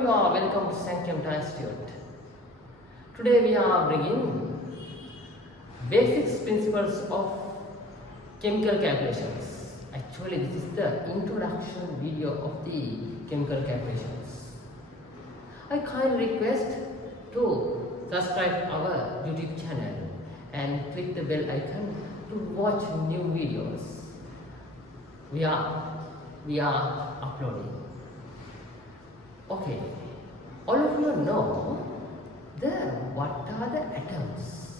of you are welcome to Sanctum Institute. Today we are bringing basics principles of chemical calculations. Actually, this is the introduction video of the chemical calculations. I kindly request to subscribe our YouTube channel and click the bell icon to watch new videos we are uploading. Okay, all of you know what are the atoms?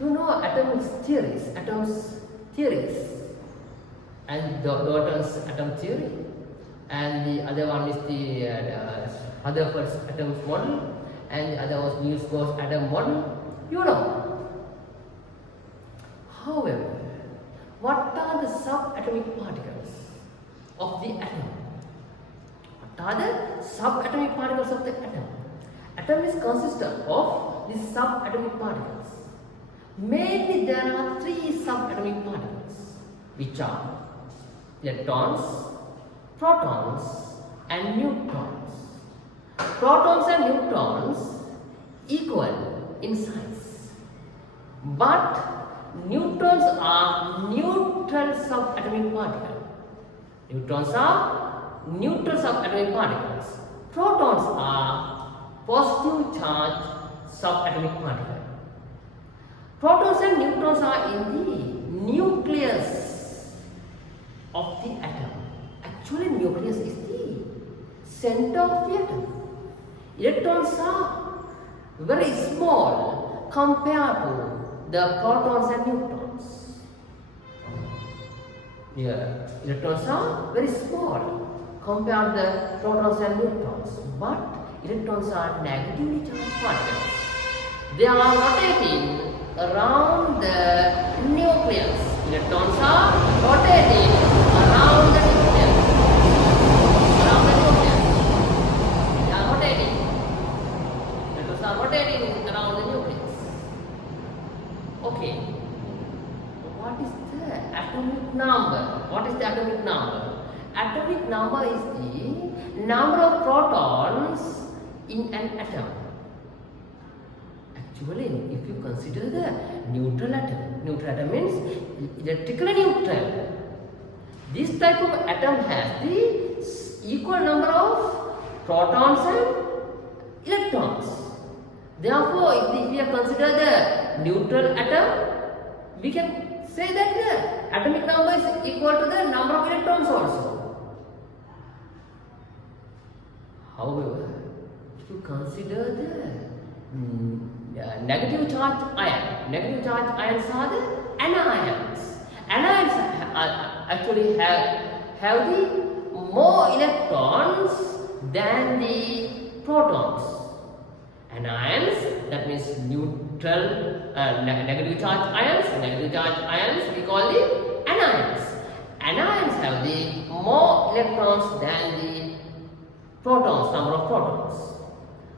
You know atoms theories, and Dalton's atom theory, and the other one is the Rutherford's atom model, and the other was Niels Bohr's atom model. You know. However, what are the subatomic particles of the atom? What are the subatomic particles of the atom? Atom is consisted of these subatomic particles. Mainly there are three subatomic particles, which are electrons, protons and neutrons. Protons and neutrons equal in size, but neutrons are neutral subatomic particles. Neutrons are neutral subatomic particles. Protons are positive charged subatomic particles. Protons and neutrons are in the nucleus of the atom. Actually, nucleus is the center of the atom. Electrons are very small compared to the protons and neutrons. Yeah, electrons are very small compared to the protons and neutrons, but electrons are negatively charged particles. They are rotating around the nucleus. Electrons are rotating around the nucleus. Around the nucleus. They are rotating. Electrons are rotating around the nucleus. Okay. What is the atomic number? What is the atomic number? Atomic number is the number of protons in an atom. Actually, if you consider the neutral atom means electrically neutral. This type of atom has the equal number of protons and electrons. Therefore, if we consider the neutral atom, we can say that the atomic number is equal to the number of electrons also. However, if you consider the negative charge ions are the anions. Anions actually have the more electrons than the protons. Anions, that means neutral, negative charge ions we call the anions. Anions have the more electrons than the protons, number of protons.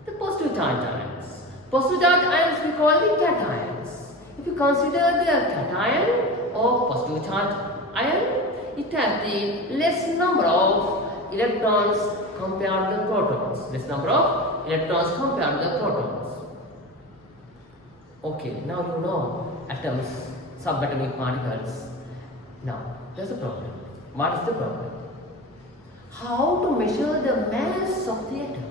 The positive charge ions. Positive charge ions we call the cations. If you consider the cation or positive charge ion, it has the less number of electrons compared to the protons. Less number of electrons compared to the protons. Okay, now you know atoms, subatomic particles. Now, there's a problem. What is the problem? How to measure the mass of the atom?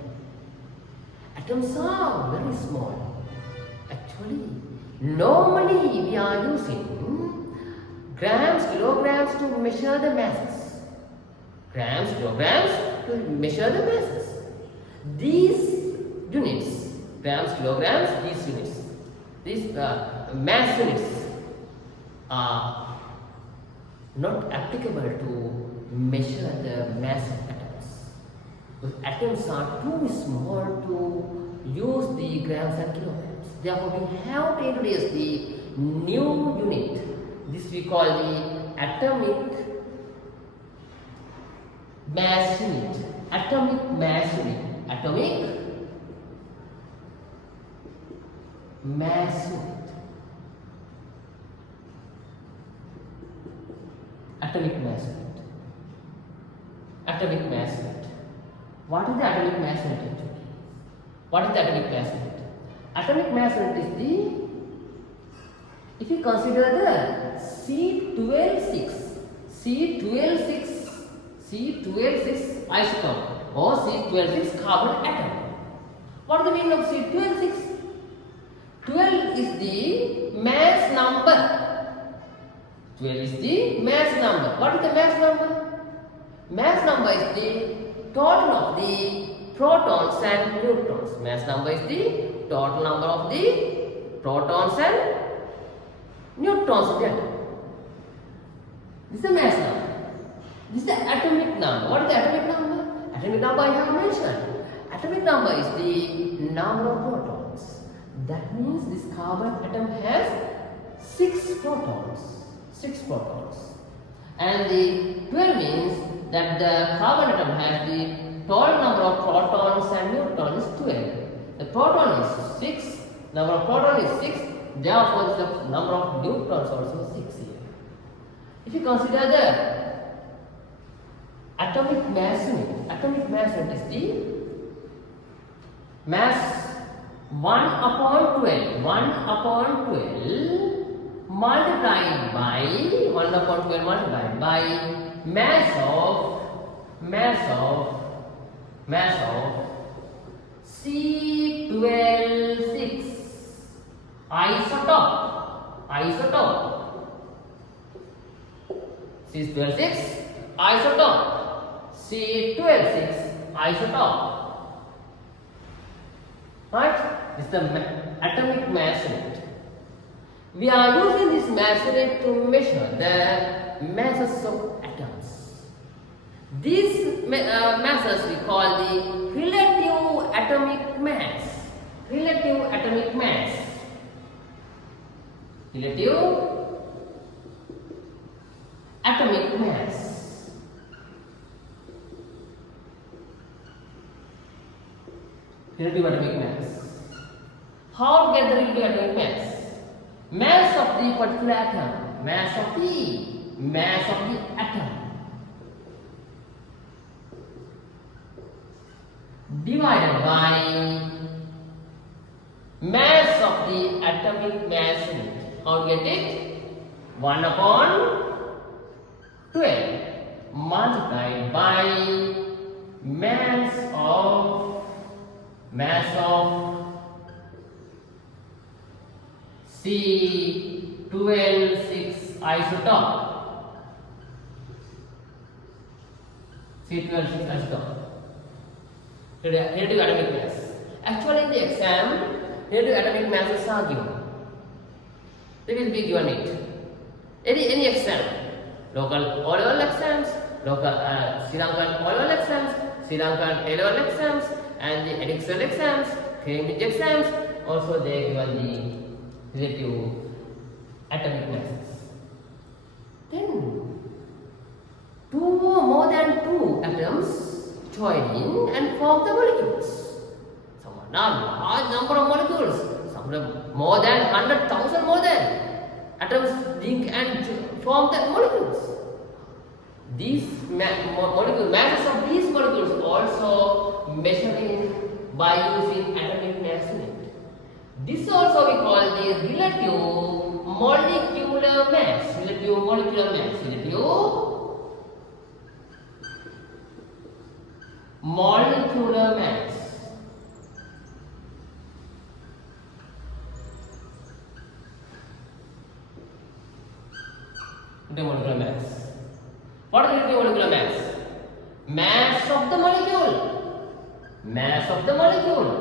Atoms are very small. Actually, normally we are using grams, kilograms to measure the masses. Grams, kilograms to measure the masses. These units, grams, kilograms, these units, these mass units are not applicable to measure the mass of atoms. Because atoms are too small to use the grams and kilograms. Therefore, we have to introduce the new unit. This we call the atomic mass unit. Atomic mass unit. Atomic mass unit. Atomic mass unit. Atomic mass unit. What is the atomic mass unit actually? What is the atomic mass unit? Atomic mass unit is the, if you consider the C12,6 isotope or C12,6 carbon atom. What is the meaning of C12,6? 12 is the mass number. 12 is the mass number. What is the mass number? Mass number is the total of the protons and neutrons. Mass number is the total number of the protons and neutrons in the atom. This is the mass number. This is the atomic number. What is the atomic number? Atomic number I have mentioned. Atomic number is the number of protons. That means this carbon atom has 6 protons. 6 protons. And the 12 means that the carbon atom has the total number of protons and neutrons is 12. The proton is 6. Number of protons is 6. Therefore, the number of neutrons also 6 here. If you consider the atomic mass unit is the mass 1 upon 12 multiplied by mass of C12,6 isotope. C12,6 isotope. Right? This is the atomic mass unit. We are using this mass unit to measure the masses of atoms. These masses we call the relative atomic mass. Relative atomic mass. How to get the relative atomic mass? Mass of the particular atom. Mass of the atom divided by mass of the atomic mass unit. How to get it? 1 upon 12 multiplied by mass of C12,6 isotope. Relative atomic mass. Actually, in the exam, relative atomic masses are given. They will be given it. Any exam, local O-level exams, local Sri Lankan O-level exams, Sri Lankan A-level exams, and the additional exams, Cambridge exams. Also, they are given the relative atomic masses. Then, more than two atoms join in and form the molecules. Some are not large number of molecules. Some are more than 100,000 more than atoms link and form the molecules. These masses of these molecules also measured by using atomic mass unit. This also we call the relative molecular mass. Relative molecular mass. Molecular mass. What is relative molecular mass? Mass of the molecule.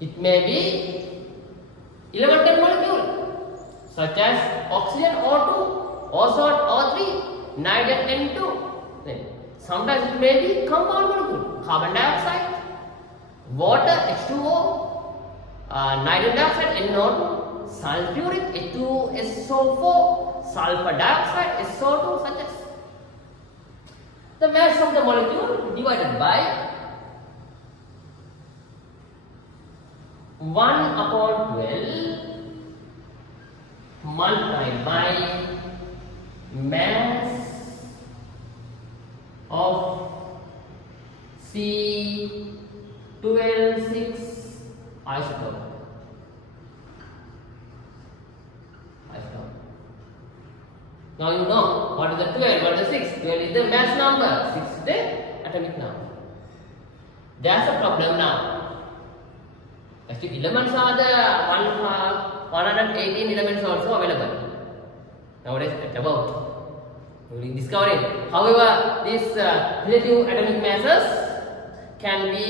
It may be elemental molecule such as oxygen O2, ozone O3, nitrogen N2. Then sometimes it may be compound molecule, carbon dioxide, water H2O, nitrogen dioxide NO2, sulfuric H2SO4, sulfur dioxide SO2, such as. The mass of the molecule divided by 1 upon 12 multiplied by mass of C12,6 isotope. Now you know what is the 12, what is the 6. 12 is the mass number, 6 is the atomic number. There's a problem now. Actually, elements are the 118 elements also available. Nowadays, at about. We will discover it. However, these relative atomic masses can be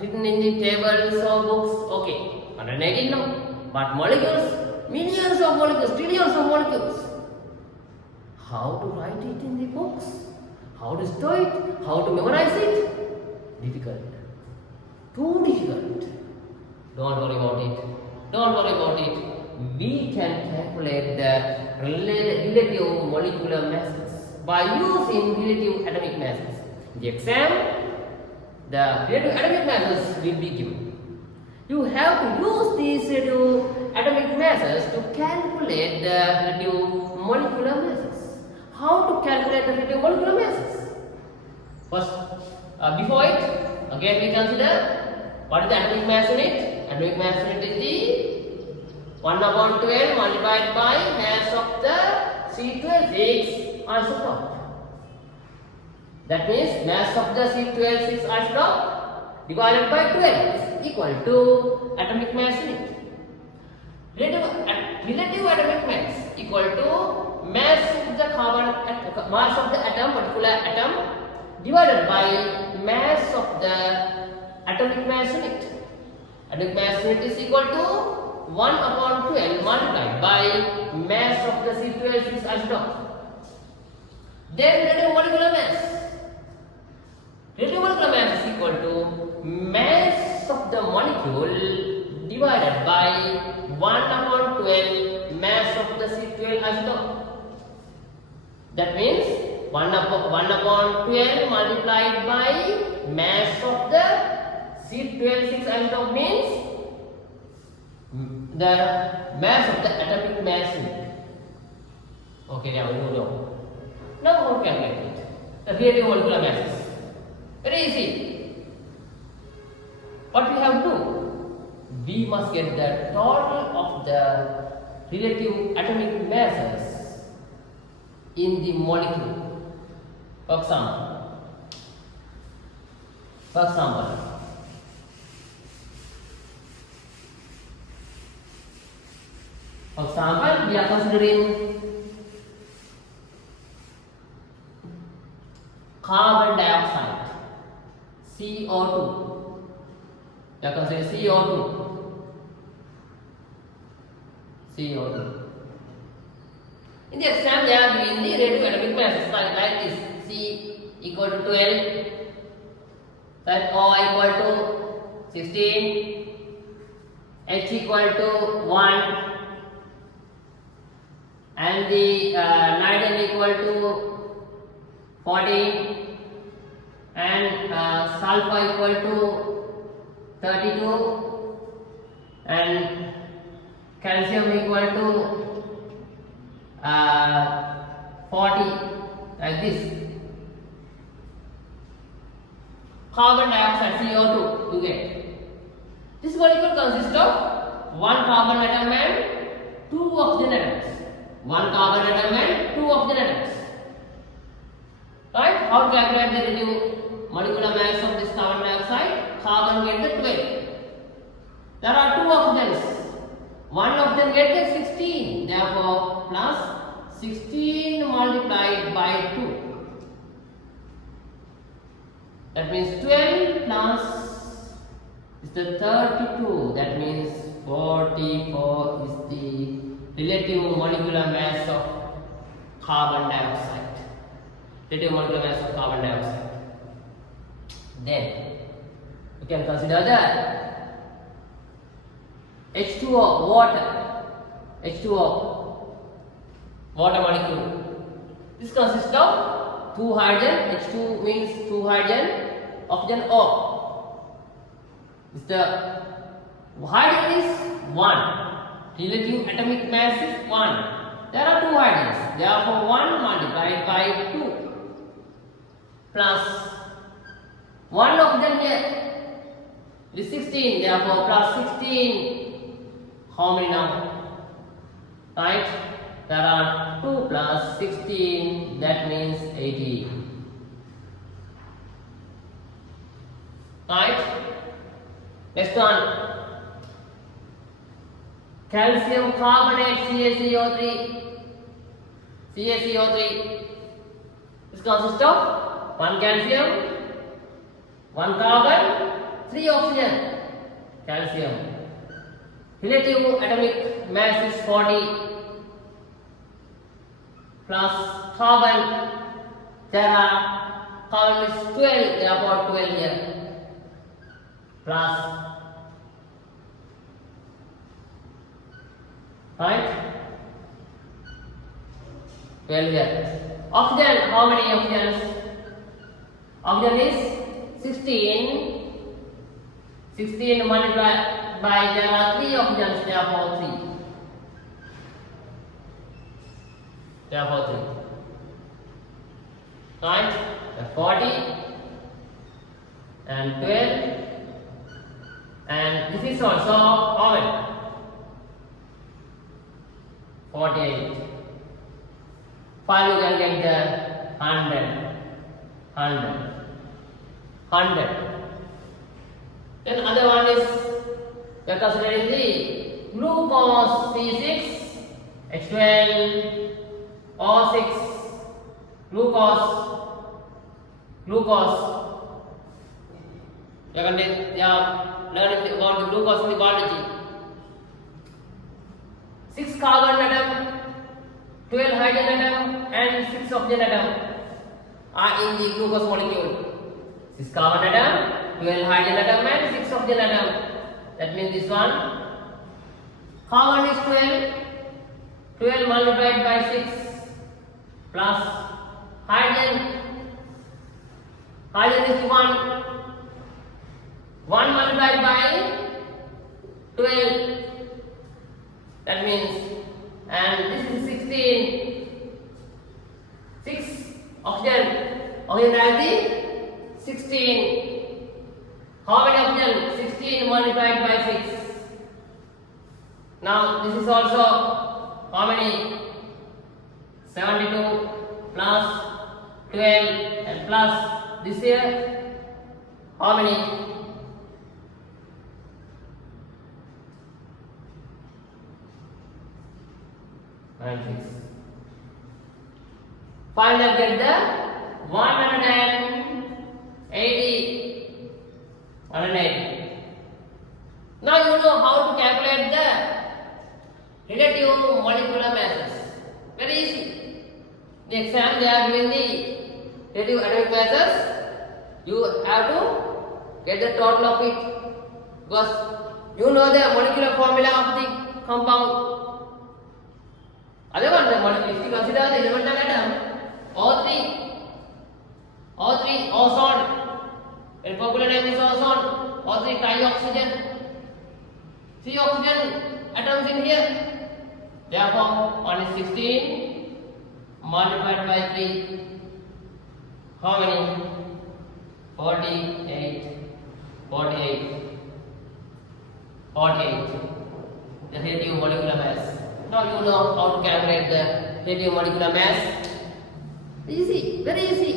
written in the tables or books. Okay, 118 no. But molecules, millions of molecules, trillions of molecules. How to write it in the books? How to store it? How to memorize it? Difficult. Too difficult. Don't worry about it. Don't worry about it. We can calculate the relative molecular masses by using relative atomic masses. In the exam, the relative atomic masses will be given. You have to use these relative atomic masses to calculate the relative molecular masses. How to calculate the relative molecular masses? First, before it, again we consider what is the atomic mass unit. Atomic mass unit is the 1/12 multiplied by mass of the C12,6 isotope. That means mass of the C12,6 isotope divided by 12 is equal to atomic mass unit. Relative atomic mass equal to mass of the mass of the atom, particular atom, divided by mass of the atomic mass unit. Atomic mass unit is equal to 1/12 multiplied by mass of the C12,6 isotope. Then relative molecular mass. Relative molecular mass is equal to mass of the molecule divided by 1/12 mass of the C12 isotope. That means 1/12 multiplied by mass of the C12,6 isotope means the mass of the atomic mass unit. Okay, now you know. Now how to calculate it? The relative molecular masses. Very easy. What we have to do? We must get the total of the relative atomic masses in the molecule. For example, we are considering carbon dioxide, CO2. We are considering CO2. In the exam, they are giving the relative atomic masses like this: C equal to 12, then O equal to 16, H equal to 1, and the nitrogen equal to 14, and sulfur equal to 32, and calcium equal to 40, like this. Carbon dioxide, CO2, you get. This molecule consists of one carbon atom and two oxygen atoms. One carbon atom and two oxygen atoms. Right? How to calculate the relative molecular mass of this carbon dioxide? Carbon gets the 12. There are two oxygens. One of them gets the 16. Therefore, plus 16 multiplied by 2. That means 12 plus is the 32. That means 44 is the relative molecular mass of carbon dioxide. Relative molecular mass of carbon dioxide. Then we can consider that H2O, water. H2O, water molecule. This consists of two hydrogen. H2 means two hydrogen. Oxygen O. The hydrogen is 1. relative atomic mass is 1. There are 2 hydrogens. Therefore, 1 multiplied by 2 plus 1 oxygen here is 16. Therefore, plus 16. How many now? Right? There are 2 plus 16. That means 18. Right? Next one. Calcium carbonate CaCO3. CaCO3. This consists of 1 calcium, 1 carbon, 3 oxygen. Calcium. Relative atomic mass is 40 plus carbon. There are carbon is 12. Therefore 12 here. Plus, right? 12 here. Oxygen, how many oxygens? Oxygen is 16. 16 multiplied by, there are 3 oxygens, therefore 3. Therefore 3. Right? 40 and 12. And this is also how many? 48. 5 you can get the 100. 100. Then other one is, we are considering the glucose C6, H12, O6, glucose. We are learning about the glucose in the biology. 6 carbon atom, 12 hydrogen atom and 6 oxygen atom are in the glucose molecule. 6 carbon atom, 12 hydrogen atom and 6 oxygen atom. That means this one. Carbon is 12. 12 multiplied by 6 plus hydrogen. Hydrogen is 1. 1 multiplied by 12. That means, and this is 16. 6 oxygen. Oxygen has 16. How many oxygen? 16 multiplied by 6. Now this is also how many? 72 plus 12 and plus this here. How many? 96. Finally get the 180. 180. Now you know how to calculate the relative molecular masses. Very easy. The exam they are giving the relative atomic masses. You have to get the total of it because you know the molecular formula of the compound. Other one, if you consider the elemental atom, O3, ozone, in popular name is ozone, O3 trioxygen, 3 oxygen atoms in here. Therefore, 1 is 16 multiplied by 3. How many? 48. 48. The relative molecular mass. Now you know how to calculate the relative molecular mass. Easy, very easy.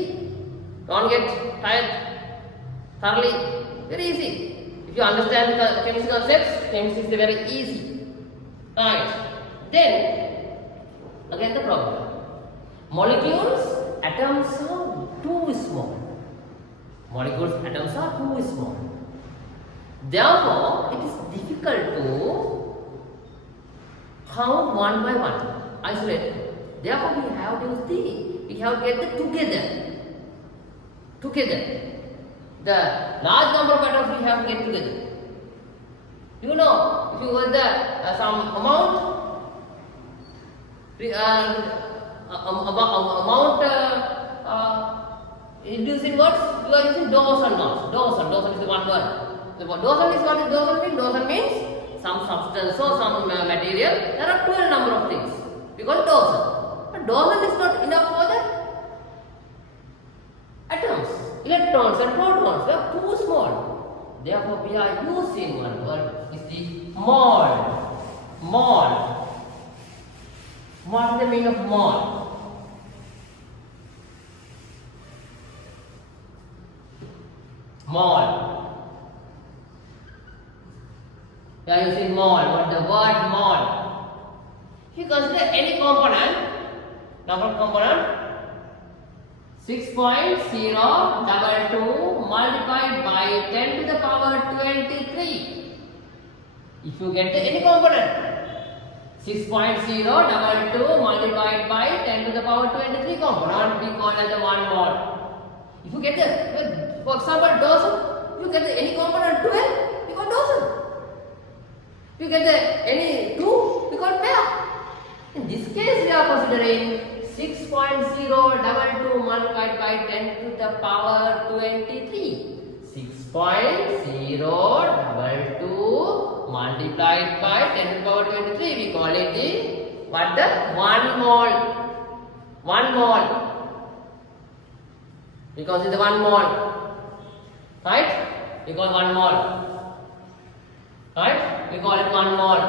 Don't get tired thoroughly. Very easy. If you understand the chemistry concepts, chemistry is very easy. Right. Then, again the problem. Molecules, atoms are too small. Molecules, atoms are too small. Therefore, it is difficult to count one by one, isolate. Therefore, we have to get the together. The large number of atoms we have to get together. You know, if you want the some amount inducing words, you are using dozen nouns. Dozen is the one word. The dozen is what is dozen mean? Dozen means some some substance or some material, there are 12 number of things. We call it dozen. But dozen is not enough for the atoms. Electrons and protons, they are too small. Therefore, we are using one word, is the mole. Mole. What is the meaning of mole? Mole. We are using mole. What the word mole? If you consider any component, number of component 6.022 multiplied by 10 to the power 23. If you get any component, 6.022 multiplied by 10 to the power 23 component, we call it the 1 mole. If you get the, for example, dozen, you get the any component 12, we call dozen. If you get the any 2, we call pair. In this case, we are considering 6.022 multiplied by 10 to the power 23. 6.022 multiplied by 10 to the power 23. We call it the what? The 1 mole. 1 mole. We consider the 1 mole. Right? We call 1 mole. Right? We call it 1 mole.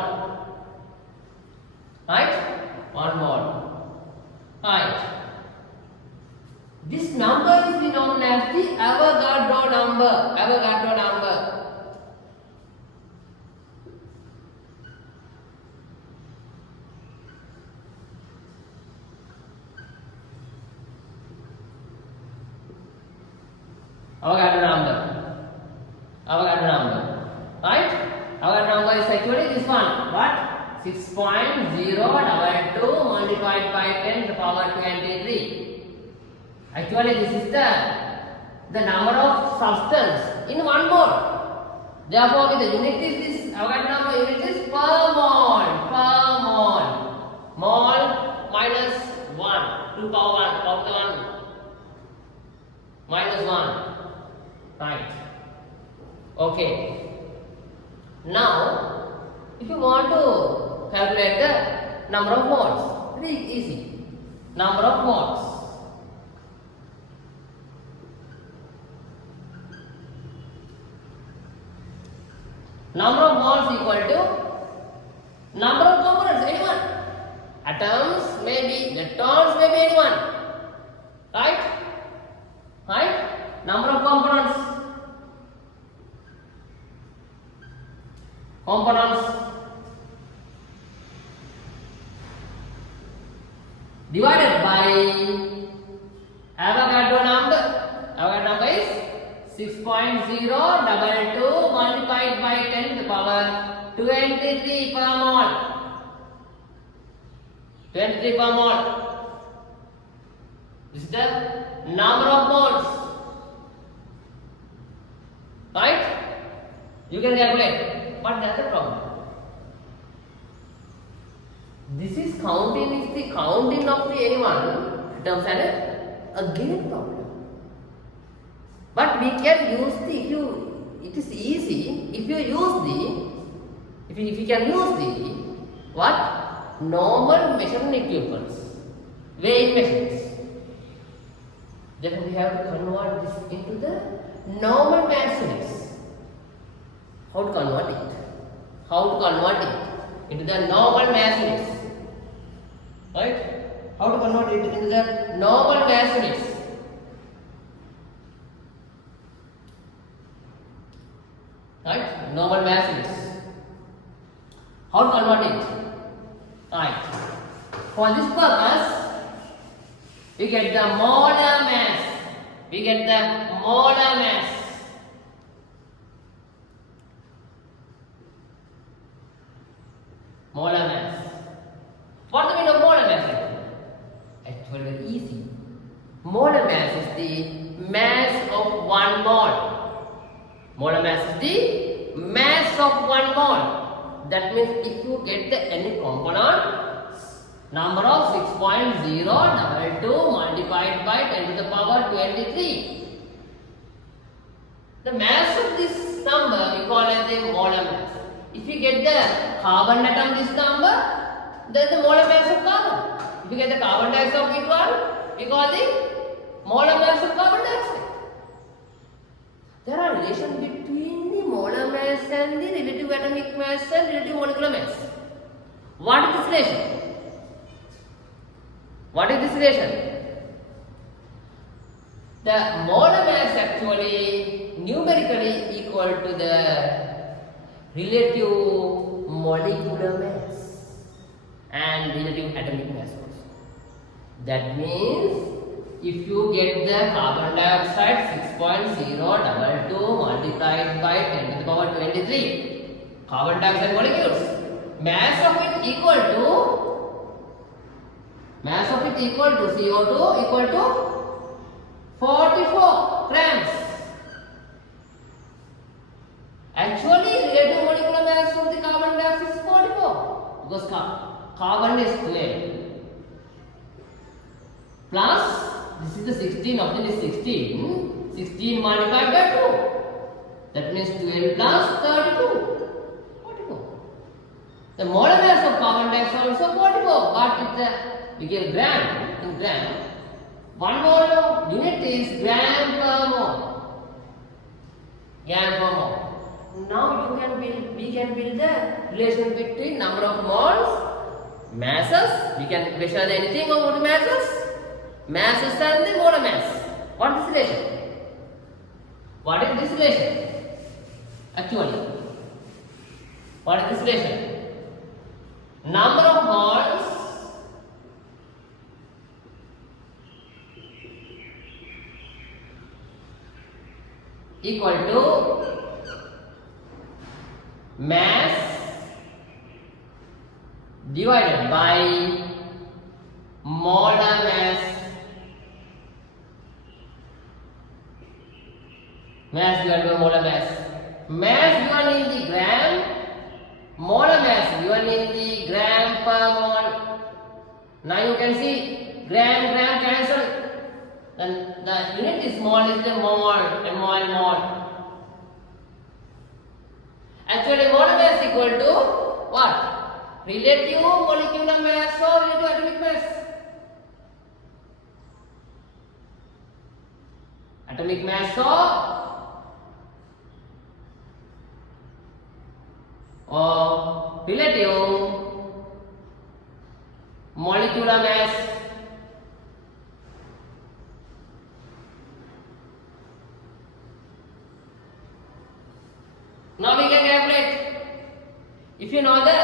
Right? 1 mole. Right. This number is known as the Avogadro number. Avogadro number. Avogadro number. Avogadro number. Right? Avogadro number is actually this one. What? 6.022 multiplied by 10 to the power 23. Actually, this is the number of substance in 1 mole. Therefore, with the unit is this Avogadro number unit is per mole. Per mole. Mole minus 1 to power 1. Power 1 minus 1. Right. Okay. Now, if you want to calculate the number of moles, very easy. Number of moles. Number of moles equal to number of components, anyone. Atoms may be, electrons may be anyone. Right? Right? Number of components. Components divided by Avogadro number. Avogadro number is 6.022 multiplied by 10 to the power 23 per mole. 23 per mole. This is the number of moles. Right? You can calculate. But that's the problem. This is counting is the counting of the anyone terms and again problem. But we can use the it is easy if you use the if you can use the what? Normal measuring equipments, weighing machines. Then we have to convert this into the normal mass units. How to convert it? How to convert it into the normal mass units? Right? How to convert it into the normal mass units? Right? Normal mass units. How to convert it? Right. For this purpose, we get the molar mass. We get the molar mass. Molar mass. What is the meaning of molar mass? Actually, very easy. Molar mass is the mass of 1 mole. Molar mass is the mass of 1 mole. That means if you get the any component, number of 6.022 multiplied by 10 to the power 23. The mass of this number we call as the molar mass. If you get the carbon atom this number, then the molar mass of carbon. If you get the carbon dioxide of equal, we call the molar mass of carbon dioxide. There are relations between the molar mass and the relative atomic mass and relative molecular mass. What is this relation? What is this relation? The molar mass actually numerically equal to the relative molecular mass and relative atomic mass also. That means if you get the carbon dioxide 6.022 multiplied by 10 to the power 23 carbon dioxide molecules, mass of it equal to CO2 equal to 44 grams. Actually, relative molecular mass of the carbon dioxide is 44 because carbon is 12 plus this is the 16, option is 16 multiplied by 2, that means 12 plus 32, 44. The molar mass of carbon dioxide also 44, but we get gram in gram. 1 mole unit is gram per mole. Now we can build the relation between number of moles, masses. We can measure anything about the masses and the molar mass. What is this relation? What is this relation? Actually, what is this relation? Number of moles equal to mass divided by molar mass. Mass divided by molar mass. Mass given in the gram, molar mass given in the gram per mole. Now you can see gram cancel. Then the unit is small is the mole, mole. Actually, molar mass equal to what? Relative molecular mass or relative atomic mass? Atomic mass or relative molecular mass. Now we can calculate. If you know the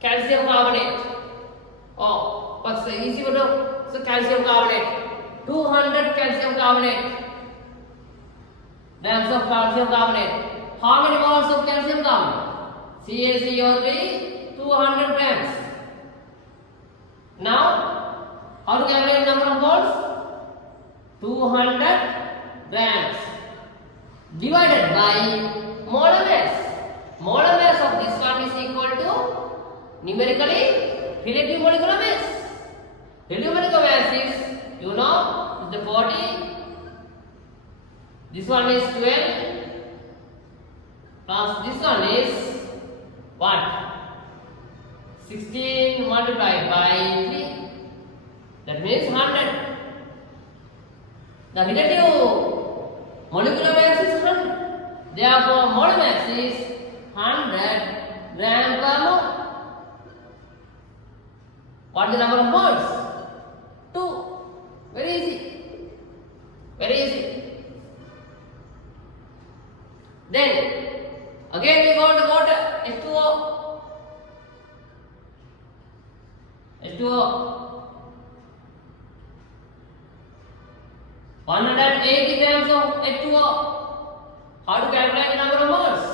calcium carbonate, what's the easy one? So calcium carbonate, 200 calcium carbonate, grams of calcium carbonate. How many moles of calcium carbonate? CaCO3, 200 grams. Now, how to calculate number of moles? 200 grams divided by molar mass. Molar mass of this one is equal to numerically relative molecular mass. Relative molecular mass is, you know, is the 40. This one is 12 plus this one is what? 16 multiplied by 3. That means 100. The relative molecular mass is 100. Therefore, molar mass is 100 gram per mole. What is the number of moles? 2. Very easy. Very easy. Then, again we got the water, H2O. H2O. 180 grams of H2O. How to calculate the number of moles?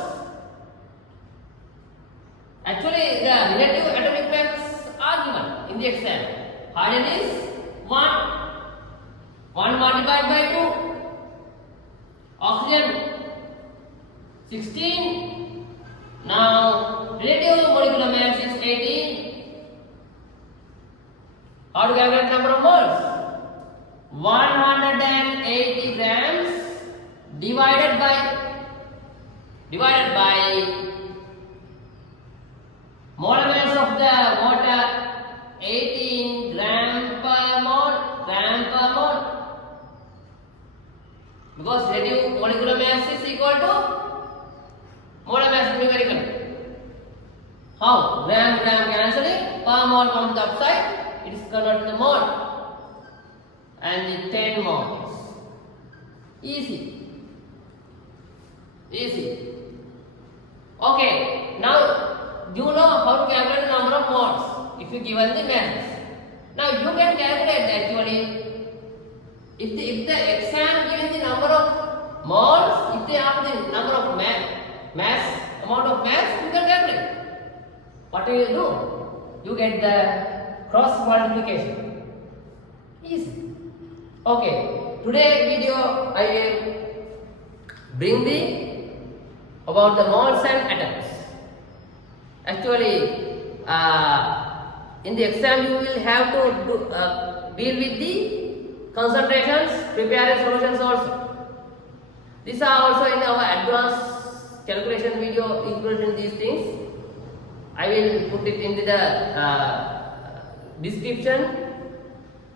Actually, the relative atomic mass are given in the exam. Hydrogen is 1. 1 multiplied by 2. Oxygen 16. Now, relative molecular mass is 18. How to calculate number of moles? 180 grams divided by How? Gram cancelling, per mole from the upside, it is converted to the mole. And the 10 moles. Easy. Easy. Okay, now you know how to calculate the number of moles if you given the masses. Now you can calculate actually if the exam gives the number of moles, if they have the number of mass, amount of mass, you can calculate. What do you do? You get the cross multiplication. Easy. Okay, today video I will bring about the moles and atoms. Actually, in the exam you will have to deal with the concentrations, prepare solutions also. These are also in our advanced calculation video included in these things. I will put it in the description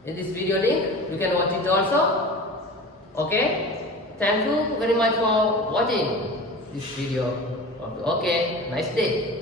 in this video link. You can watch it also. Okay. Thank you very much for watching this video. Okay. Nice day.